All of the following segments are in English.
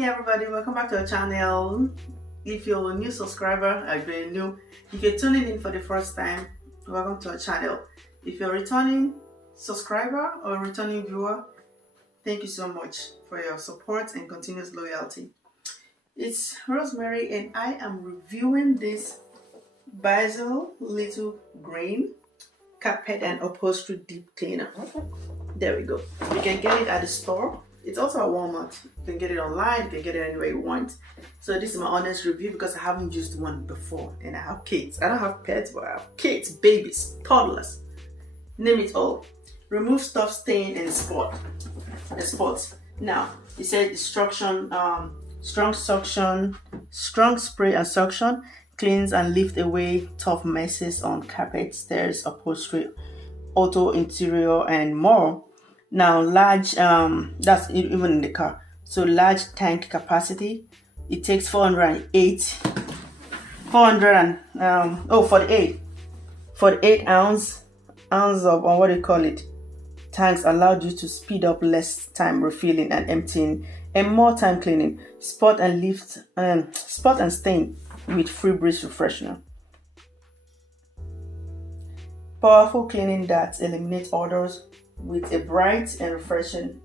Hey everybody, welcome back to our channel. If you're a new subscriber, if you're tuning in for the first time, welcome to our channel. If you're a returning subscriber or a returning viewer, thank you so much for your support and continuous loyalty. It's Rosemary and I am reviewing this Bissell Little Green carpet and upholstery deep cleaner. There we go. You can get it at the store. It's also at Walmart. You can get it online. You can get it anywhere you want. So this is my honest review because I haven't used one before and I have kids. I don't have pets, but I have kids, babies, toddlers. Name it all. Remove stuff, stain, and spots. Now, it says instruction, strong suction, strong spray and suction, cleans and lift away tough messes on carpet, stairs, upholstery, auto interior, and more. Now, large, that's even in the car. So large tank capacity. It takes 48 ounce of what do you call it? Tanks allowed you to speed up less time refilling and emptying and more time cleaning. Spot and stain with free breeze refreshener. Powerful cleaning that eliminates odors with a bright and refreshing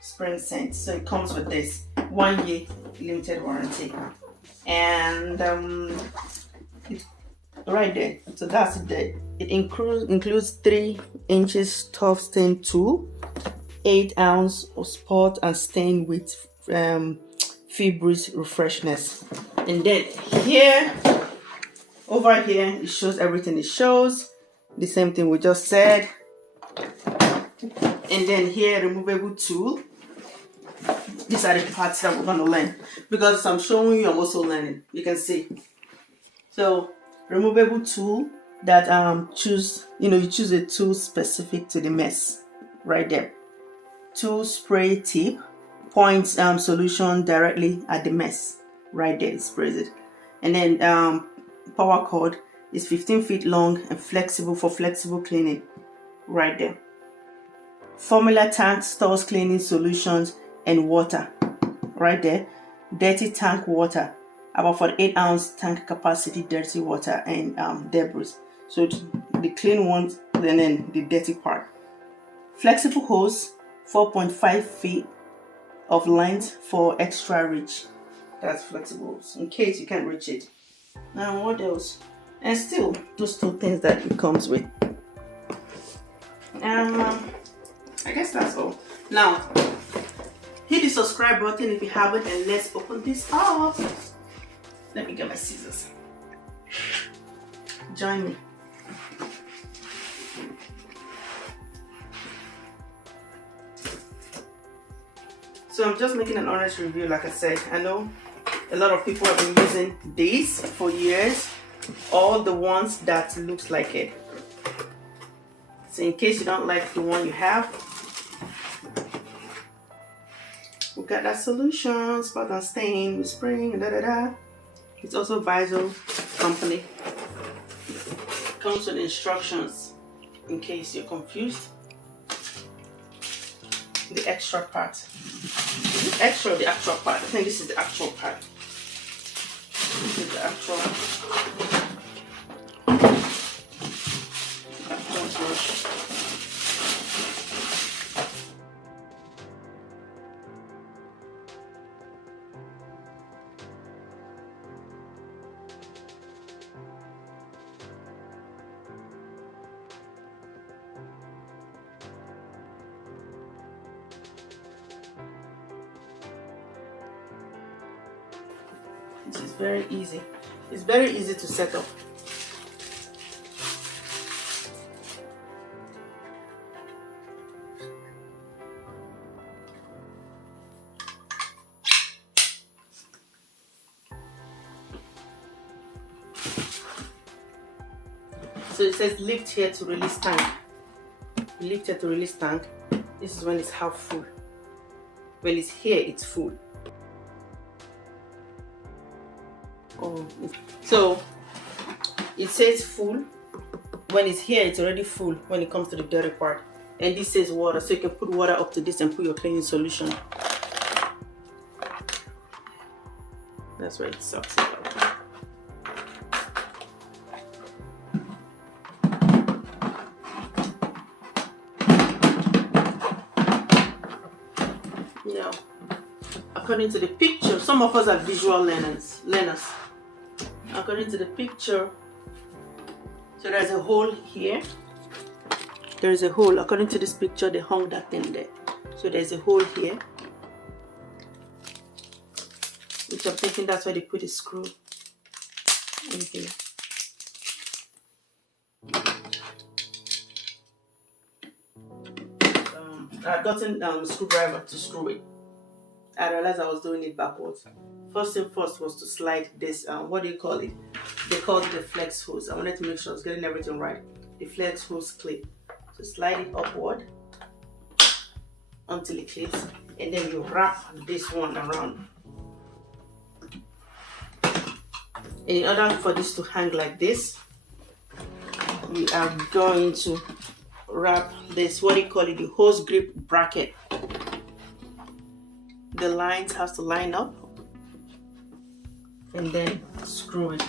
spring scent. So it comes with this 1 year limited warranty, and it's right there. So that's it there. It includes 3 inches tough stain tool, 8 ounce of spot and stain with Febreze refreshness, and then over here it shows everything. It shows the same thing we just said. And then here, removable tool. These are the parts that we're going to learn, because I'm showing you, I'm also learning. You can see. So removable tool that you choose a tool specific to the mess right there. Tool spray tip points solution directly at the mess right there. It sprays it. And then power cord is 15 feet long and flexible for flexible cleaning right there. Formula tank stores cleaning solutions and water right there. Dirty tank water, about 48 ounce tank capacity dirty water and debris. So the clean ones and then the dirty part. Flexible hose, 4.5 feet of length for extra reach. That's flexible in case you can't reach it. Now what else? And still those 2 things that it comes with. I guess that's all. Now, hit the subscribe button if you haven't, and let's open this up. Let me get my scissors. Join me. So I'm just making an honest review. Like I said, I know a lot of people have been using these for years. All the ones that looks like it. So in case you don't like the one you have, we got that solution, spot and stain with spring, It's also Bissell company. Comes with instructions in case you're confused. The extra part. Is it extra or the actual part? I think this is the actual part. This is the actual brush. This is very easy. It's very easy to set up. So it says lift here to release tank. Lift here to release tank. This is when it's half full. When it's here, it's full. So it says full. When it's here, it's already full when it comes to the dirty part. And this says water, so you can put water up to this and put your cleaning solution. That's where it sucks it out. Now, according to the picture, some of us are visual learners. According to the picture, so there's a hole here. There's a hole. According to this picture, they hung that thing there. So there's a hole here, which I'm thinking that's why they put a screw in here. I've gotten a screwdriver to screw it. I realized I was doing it backwards. First thing first was to slide this, what do you call it? They call it the flex hose. I wanted to make sure I was getting everything right. The flex hose clip. So slide it upward until it clips, and then you wrap this one around. In order for this to hang like this, we are going to wrap this, what do you call it, the hose grip bracket. The lines has to line up, and then screw it.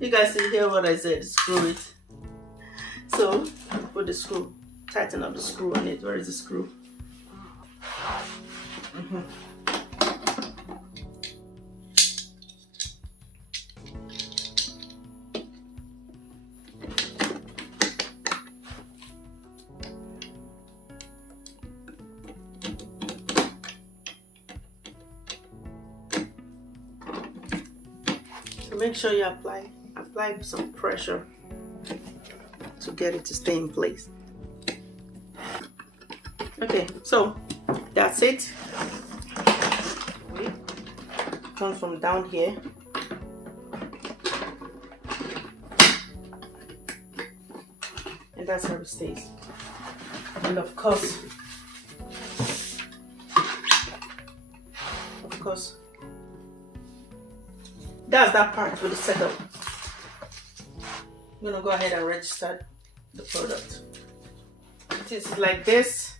You guys can hear what I said, screw it. So put the screw, tighten up the screw on it. Where is the screw? So make sure you apply some pressure to get it to stay in place. Okay, so that's it. Comes from down here. And that's how it stays. And of course, that's that part for the setup. I'm gonna go ahead and register the product. It is like this.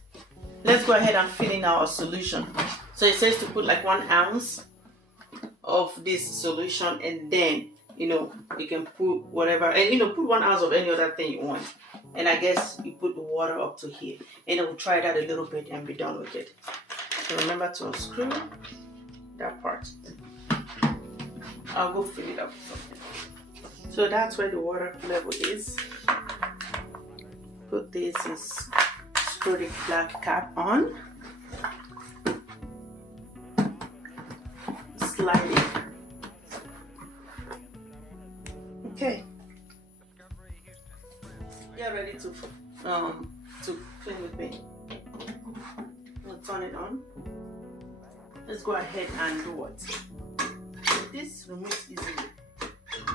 Let's go ahead and fill in our solution. So it says to put like 1 ounce of this solution, and then you can put whatever, and put 1 ounce of any other thing you want. And I guess you put the water up to here, and we'll try that a little bit and be done with it. So remember to unscrew that part. I'll go fill it up with something. So that's where the water level is. Put this and screw the black cap on. Slide it. Okay. Get ready to clean with me. I'll turn it on. Let's go ahead and do what? This removes easily.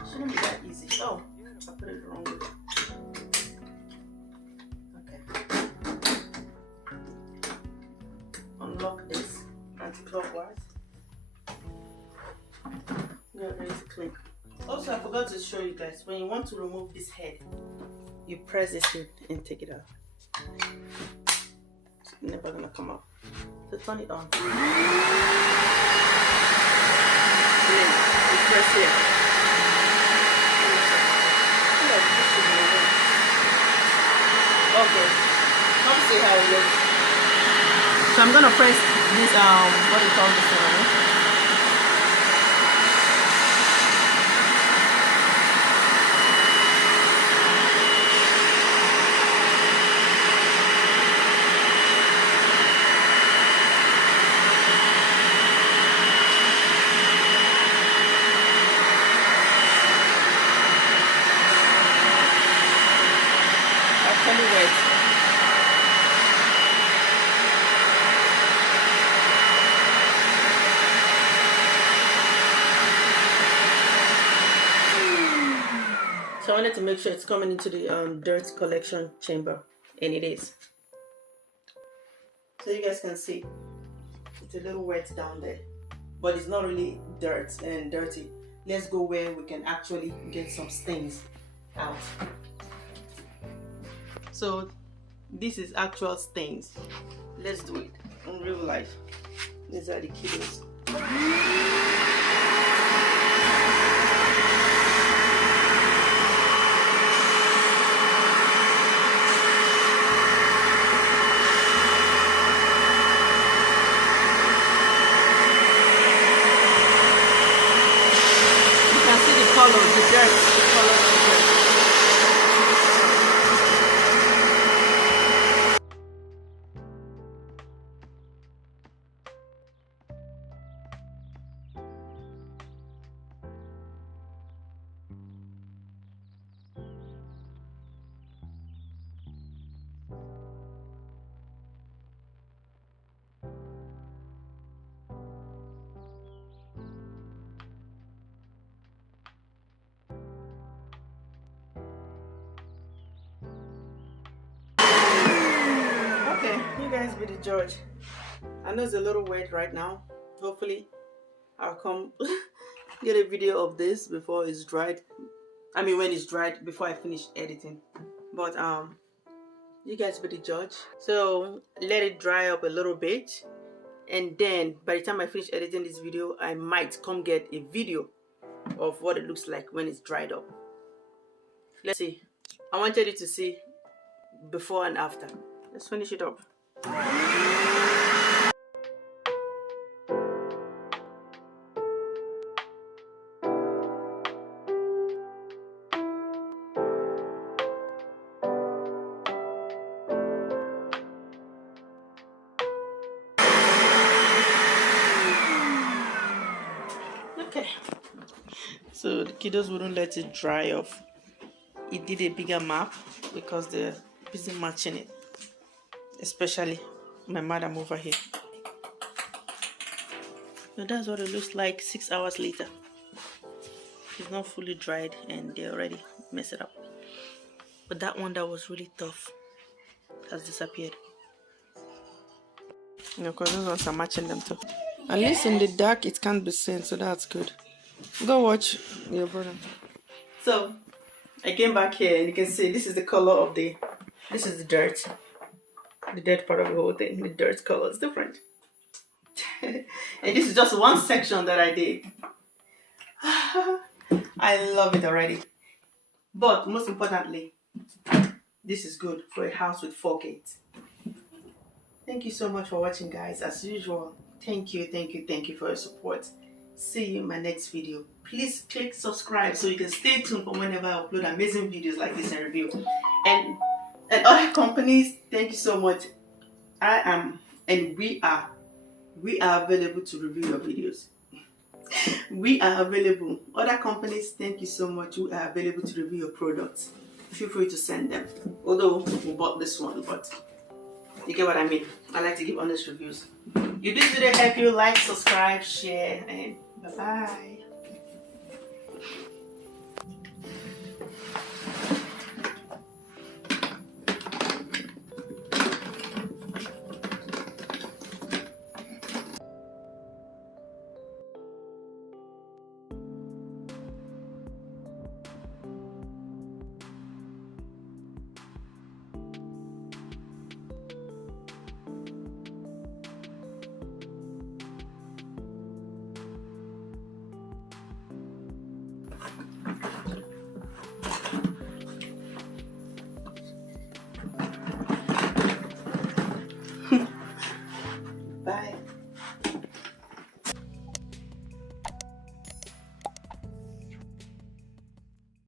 Shouldn't be that easy. Oh, I put it the wrong way. Okay. Unlock this anti-clockwise. You're ready to clean. Also, I forgot to show you guys, when you want to remove this head, you press this and take it out. It's never gonna come out. So turn it on. You press here. Okay, let's see how it looks. So I'm gonna press this what do you call this one? So I wanted to make sure it's coming into the dirt collection chamber, and it is. So you guys can see it's a little wet down there, but it's not really dirt and dirty. Let's go where we can actually get some stains out. So this is actual stains. Let's do it in real life. These are the kiddos. Color, the dirt, the color of the dirt. Okay, you guys be the judge. I know it's a little wet right now. Hopefully I'll come get a video of this before it's dried. I mean when it's dried, before I finish editing. But you guys be the judge. So let it dry up a little bit, and then by the time I finish editing this video, I might come get a video of what it looks like when it's dried up. Let's see. I wanted you to see before and after. Let's finish it up. Okay, so the kiddos wouldn't let it dry off. It did a bigger map because they're busy matching it, especially my madam over here. So that's what it looks like 6 hours later. It's not fully dried and they already messed it up. But that one that was really tough has disappeared. You know, because those ones are matching them too. At least in the dark it can't be seen, so that's good. Go watch your brother. So I came back here and you can see this is the color of this is the dirt part of the whole thing. The dirt color is different. And this is just one section that I did. I love it already. But most importantly, this is good for a house with 4 kids. Thank you so much for watching, guys. As usual, thank you for your support. See you in my next video. Please click subscribe so you can stay tuned for whenever I upload amazing videos like this and review. And other companies, thank you so much. We are available to review your videos. We are available. Other companies, thank you so much. We are available to review your products. Feel free to send them. Although we bought this one, but you get what I mean. I like to give honest reviews. If this video helped you, like, subscribe, share, and bye-bye. Bye.